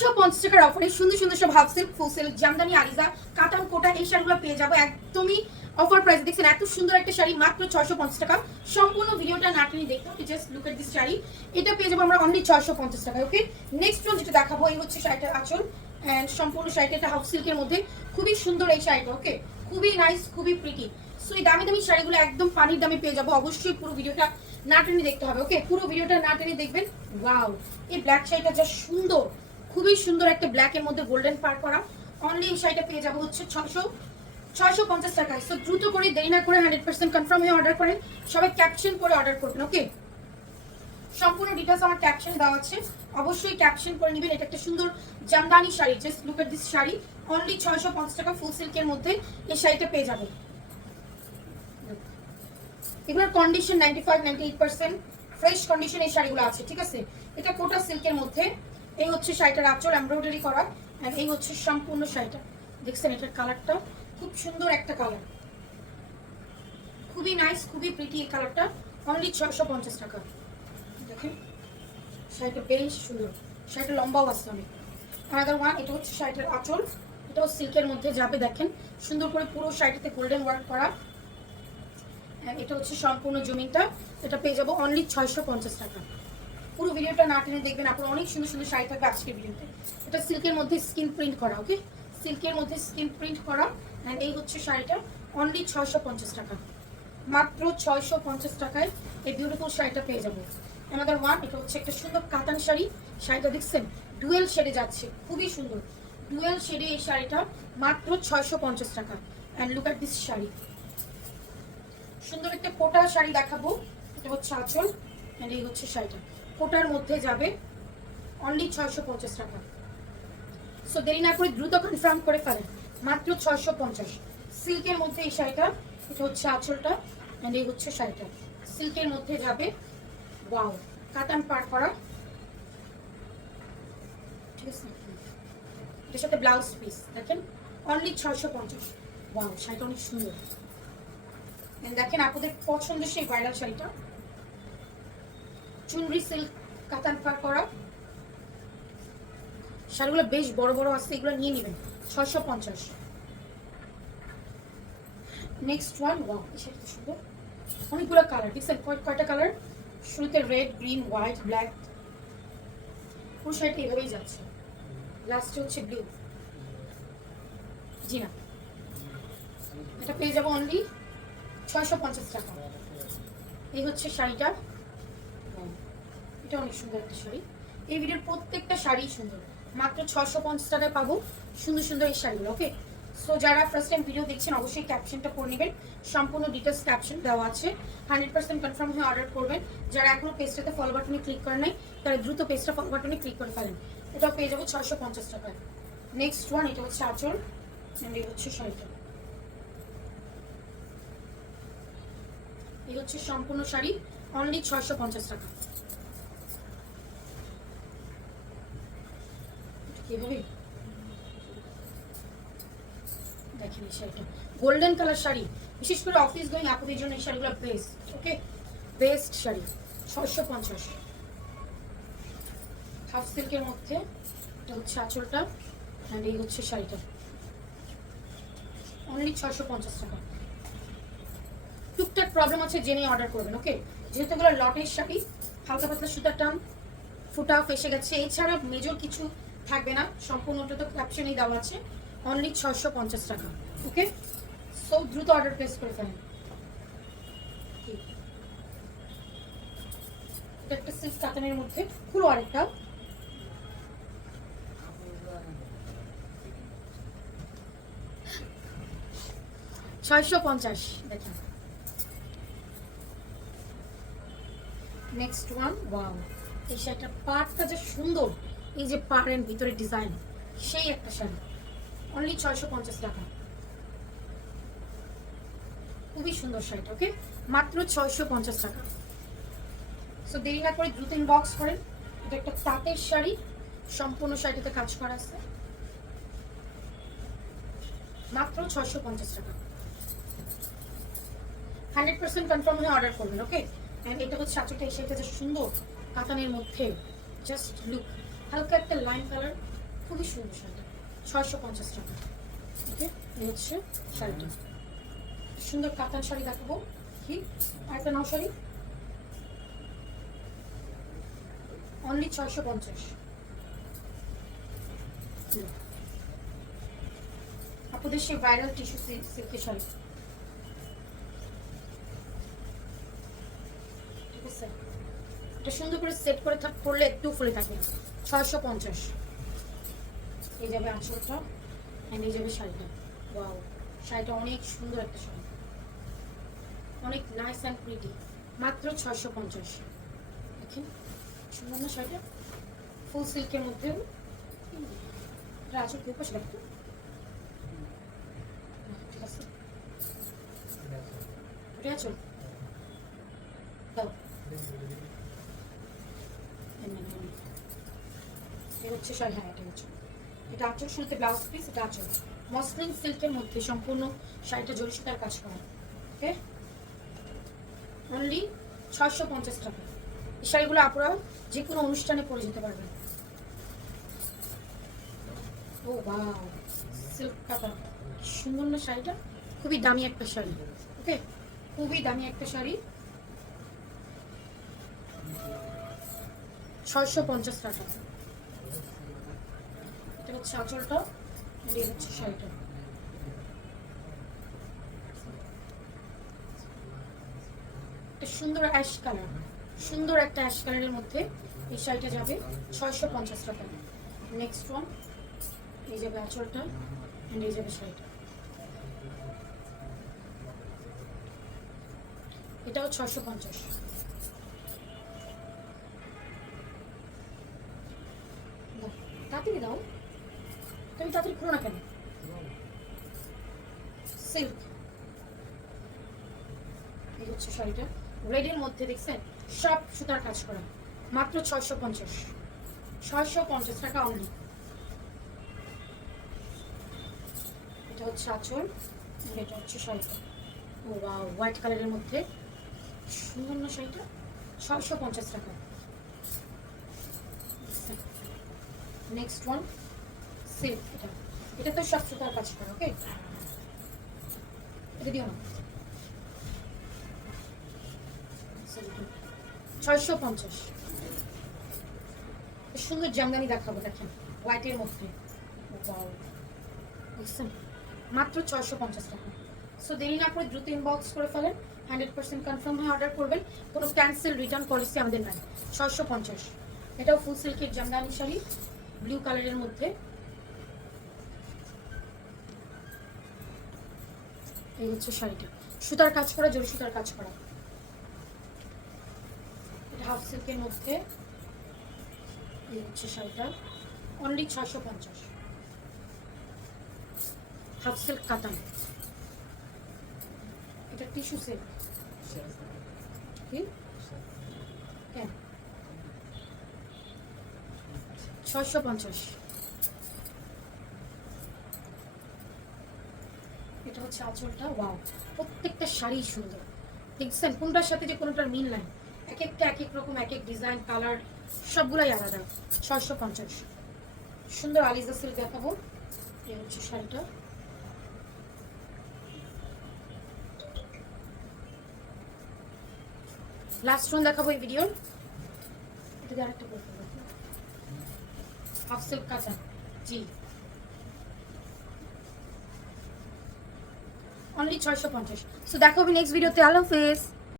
টাকার অফারে সুন্দর সুন্দর সব হাফ সিল্ক ফুল সিল্ক জামদানি আলিজা কাতান কোটা এই শাড়িগুলো পেয়ে যাবো একদমই অফার প্রাইস। দেখছেন এত সুন্দর একটা শাড়ি মাত্র 650 টাকা। সম্পূর্ণ ভিডিওটা না টেনে দেখতে হবে, just look at this sari. এটা পেয়ে যাবো আমরা অনলি 650 টাকায়। ওকে, নেক্সট ওয়ান যেটা দেখাবো এই হচ্ছে শাড়িটার আঁচল এন্ড সম্পূর্ণ শাড়িটা একটা হাফ সিল্কের মধ্যে খুবই সুন্দর এই শাড়িটা। ওকে, খুবই নাইস, খুবই প্রিটি। সো এই দামি দামি শাড়িগুলো একদম পানির দামে পেয়ে যাবো। অবশ্যই পুরো ভিডিওটা না টেনে দেখতে হবে। ওকে, পুরো ভিডিওটা না টেনে দেখবেন। ওয়াও, এই ব্ল্যাক শাড়িটা যা সুন্দর, খুবই সুন্দর একটা ব্ল্যাকের মধ্যে গোল্ডেন পার করা। অনলি এই শাড়িটা পেয়ে যাবো হচ্ছে 650 টাকায়। সো দ্রুত করে দেরি না করে 100% কনফার্ম হয়ে অর্ডার করেন। সবাই ক্যাপশন করে অর্ডার করবেন। ওকে, সম্পূর্ণ ডিটেলস আমার ক্যাপশন দেওয়া আছে, অবশ্যই ক্যাপশন করে নেবেন। এটা একটা সুন্দর Jamdani sari, just look at this sari. Only 650 টাকা ফুল সিল্কের মধ্যে এই শাড়িটা পেয়ে যাবেন। এগুলোর কন্ডিশন 95-98% ফ্রেশ কন্ডিশন এই শাড়িগুলো আছে, ঠিক আছে। এটা কোটা সিল্কের মধ্যে। এই হচ্ছে শাড়িটার আঁচল এমব্রয়ডারি করা, আর এই হচ্ছে সম্পূর্ণ শাড়িটা। দেখছেন এটার কালারটা খুব সুন্দর একটা কালার, খুবই নাইস, খুবই প্রিটি এই কালারটা। অনলি 650 টাকা। দেখেন শাড়িটা বেশ সুন্দর, শাড়িটা লম্বাও আছে অনেক। আনাদার ওয়ান, এটা হচ্ছে শাড়িটার আঁচল, এটাও সিল্কের মধ্যে যাবে। দেখেন সুন্দর করে পুরো শাড়িটাতে গোল্ডেন ওয়ার্ক করা। এটা হচ্ছে সম্পূর্ণ জমিনটা, এটা পেয়ে যাবো অনলি 650 টাকা। পুরো ভিডিওটা না টেনে দেখবেন, আপনার অনেক সুন্দর সুন্দর শাড়ি থাকবে আজকের ভিডিওতে। এটা সিল্কের মধ্যে স্কিন প্রিন্ট করা। ওকে, সিল্কের মধ্যে স্কিন প্রিন্ট করা। অ্যান্ড এই হচ্ছে শাড়িটা অনলি 650 টাকা। মাত্র 650 টাকায় এই বিউটিফুল শাড়িটা পেয়ে যাবো। আমাদের ওয়ান, এটা হচ্ছে একটা সুন্দর কাতান শাড়ি। শাড়িটা দেখছেন ডুয়েল শেডে যাচ্ছে, খুবই সুন্দর ডুয়েল শেডে এই শাড়িটা মাত্র 650 টাকা। And look at this sari, সুন্দর একটা কোটা শাড়ি দেখাবো। এটা হচ্ছে আঁচল এন্ড এই হচ্ছে শাড়িটা, কোটার মধ্যে যাবে অনলি 650 টাকা। সো দেরি না করে দ্রুত কনফার্ম করে ফেলেন, মাত্র 650। সিল্কের মধ্যে এই শাড়িটা, এটা হচ্ছে আঁচলটা এন্ড এই হচ্ছে শাড়িটা, সিল্কের মধ্যে যাবে। ওয়াও, কাতান পার করা, ঠিক আছে। এটার সাথে ব্লাউজ পিস দেখেন অনলি 650। ওয়াও, শাড়িটা অনেক সুন্দর। দেখেন আপনাদের পছন্দের সেই ভাইরাল শাড়িটা, চুনরি সিল্ক কাতান পার করা। শাড়িগুলো বেশ বড় বড় আছে, এগুলো নিয়ে নেবেন 650। নেক্সট ওয়ান, ওয়াও, এই শাড়িটা সুন্দর, অনেকগুলো কালার। দেখছেন কয়টা কালার, শুরুতে রেড, গ্রিন, হোয়াইট, ব্ল্যাক, পুরো শাড়িটা এভাবেই যাচ্ছে। লাস্টে হচ্ছে ব্লু। জি না, এটা পেয়ে যাবো অনলি 650 টাকা। এই হচ্ছে শাড়িটা, এটা অনেক সুন্দর একটা শাড়ি। এই ভিডিওর প্রত্যেকটা শাড়ি সুন্দর, মাত্র 650 টাকায় পাবো সুন্দর সুন্দর এই শাড়িগুলো। ওকে, সো যারা ফার্স্ট টাইম ভিডিও দেখছেন অবশ্যই ক্যাপশনটা পড়ে নেবেন, সম্পূর্ণ ডিটেলস ক্যাপশন দেওয়া আছে। 100% কনফার্ম হয়ে অর্ডার করবেন। যারা এখনো পেজটাতে ফলো বাটনে ক্লিক করে নাই তারা দ্রুত পেজটা ফলো বাটনে ক্লিক করে ফেলেন। এটাও পেয়ে যাবো 650 টাকায়। নেক্সট ওয়ান, এটা হচ্ছে আঁচল এন্ড এই হচ্ছে শাড়িটা, এই হচ্ছে সম্পূর্ণ শাড়ি অনলি 650 টাকা। কিভাবে দেখেন এই শাড়িটা গোল্ডেন কালার শাড়ি, বিশেষ করে অফিস গোয়িং আপুদের জন্য এই শাড়িগুলো বেস্ট। ওকে, বেস্ট শাড়ি 650। হাফ সিল্কের মধ্যে, এটা হচ্ছে আঁচলটা অ্যান্ড এই হচ্ছে শাড়িটা অনলি 650 টাকা। টুকটাক প্রবলেম আছে জেনে অর্ডার করবেন। ওকে, যেহেতু এগুলো লটের শাড়ি, হালকা পাতলা সুতার টান ফুটা ফেসে গেছে, এছাড়া মেজর কিছু থাকবে না। সম্পূর্ণটা তো ক্যাপশনেই দেওয়া আছে, অনলি 650 টাকা। ওকে, সো দ্রুত অর্ডার প্লেস করে ফেলেন। এটা একটা সিল্ক কাতানের মধ্যে, পুরো আরেকটা 650 দেখেন। নেক্সট ওয়ান, ওয়াও, এই শাড়িটার পাড়টা যে সুন্দর, এই যে পাড়ের ভিতরে ডিজাইন, সেই একটা শাড়ি অনলি 650 টাকা। খুবই সুন্দর শাড়িটা। ওকে, মাত্র 650 টাকা। সো দেরি না করে দ্রুত ইনবক্স করেন। এটা একটা তাঁতের শাড়ি, সম্পূর্ণ শাড়িটাতে কাজ করা আছে, মাত্র 650 টাকা। 100% কনফার্ম হয়ে অর্ডার করবেন। ওকে, এন্ড এটা হচ্ছে আঁচলটা, এই শাড়িটা যে সুন্দর কাতানের মধ্যে, জাস্ট লুক, হালকা একটা লাইন কালার খুবই সুন্দর শাড়িটা, 650 টাকা। ওকে, এই হচ্ছে শাড়িটা। সুন্দর কাতান শাড়ি দেখাবো। কি আরেকটা নাও শাড়ি, অনলি 650। আপনাদের সেই ভাইরাল টিস্যু সিল্কের শাড়ি, ঠিক আছে? এটা সুন্দর করে সেট করে পরলে একটু ফুলে থাকে। 650। এই যাবে আঁচলটা অ্যান্ড এই যাবে শাড়িটা। ওয়াও, শাড়িটা অনেক সুন্দর একটা শাড়ি, অনেক নাইস অ্যান্ড প্রিটি। মাত্র 650। দেখেন সুন্দর না শাড়িটা, ফুল সিল্কের মধ্যে। এটা আঁচল দুই পাশে রাখতো, ঠিক আছে? এটা আঁচল দাও। এটা হচ্ছে শাড়ি, হ্যাঁ এটা হচ্ছে, এটা আঁচল শুরুতে ব্লাউজ পিস, এটা আঁচল। মসলিন সিল্কের মধ্যে সম্পূর্ণ শাড়িটা জরি সুতার কাজ করা। ওকে, অনলি 650 টাকা। এই শাড়িগুলো আপনারা যে কোনো অনুষ্ঠানে পরে যেতে পারবেন। ও ওয়াও, সিল্ক কাতান, সুন্দর না শাড়িটা? খুবই দামি একটা শাড়ি। ওকে, খুবই দামি একটা শাড়ি, 650 টাকা। এটা হচ্ছে আঁচলটা, এই হচ্ছে শাড়িটা। সুন্দর অ্যাশ কালার, সুন্দর একটা অ্যাশ কালারের মধ্যে এই শাড়িটা যাবে 650 টাকা। নেক্সট ওয়ান, এই যাবে আঁচলটা এন্ড এই যাবে শাড়িটা। এটাও 650। তাড়াতাড়ি দাও, তুমি তাড়াতাড়ি খুলো না কেন? সিল্ক, এই হচ্ছে শাড়িটা, রেডের মধ্যে দেখছেন সব সুতার কাজ করা। মাত্র 650, 650 টাকা অনলি। এটা হচ্ছে আঁচল, এটা হচ্ছে শাড়িটা। ও ওয়াও, হোয়াইট কালারের মধ্যে সুন্দর না শাড়িটা? 650 টাকা। নেক্সট ওয়ান, সিল্ক, এটা এটা তো সব সুতার কাজ করা। ওকে, এটা দিও না। 650। সুন্দর জামদানি দেখাবো, দেখেন হোয়াইটের মধ্যে। ওয়াও, দেখছেন? মাত্র 650 টাকা। সো দেরি না করে দ্রুত ইনবক্স করে ফেলেন, 100% কনফার্ম হয়ে অর্ডার করবেন। কোনো ক্যান্সেল রিটার্ন পলিসি আমাদের নাই। 650। এটাও ফুল সিল্কের জামদানি শাড়ি, ব্লু কালারের মধ্যে। এই হচ্ছে শাড়িটা, সুতার কাজ করা, জরি সুতার কাজ করা। এটা হাফ সিল্কের মধ্যে। এই হচ্ছে শাড়িটা, অনলি 650। হাফ সিল্ক কাতান, এটা টিস্যু সিল্ক। কি কেন? 650। এটা হচ্ছে আঁচলটা। ওয়াও, প্রত্যেকটা শাড়ি সুন্দর, দেখছেন? কোনটার সাথে যে কোনোটার মিল নাই, এক একটা এক এক রকম, এক এক ডিজাইন, কালার সবগুলাই আলাদা। 650। সুন্দর আলিজা সিল্ক দেখাবো। এই হচ্ছে শাড়িটা। লাস্ট ওয়ান দেখাবো এই ভিডিওর। এটা দিয়ে আরেকটা করতে হবে, হাফ সিল্ক কাতান। জি, অনলি 650। সো দেখা হবে নেক্সট ভিডিওতে। আল্লাহ হাফেজ।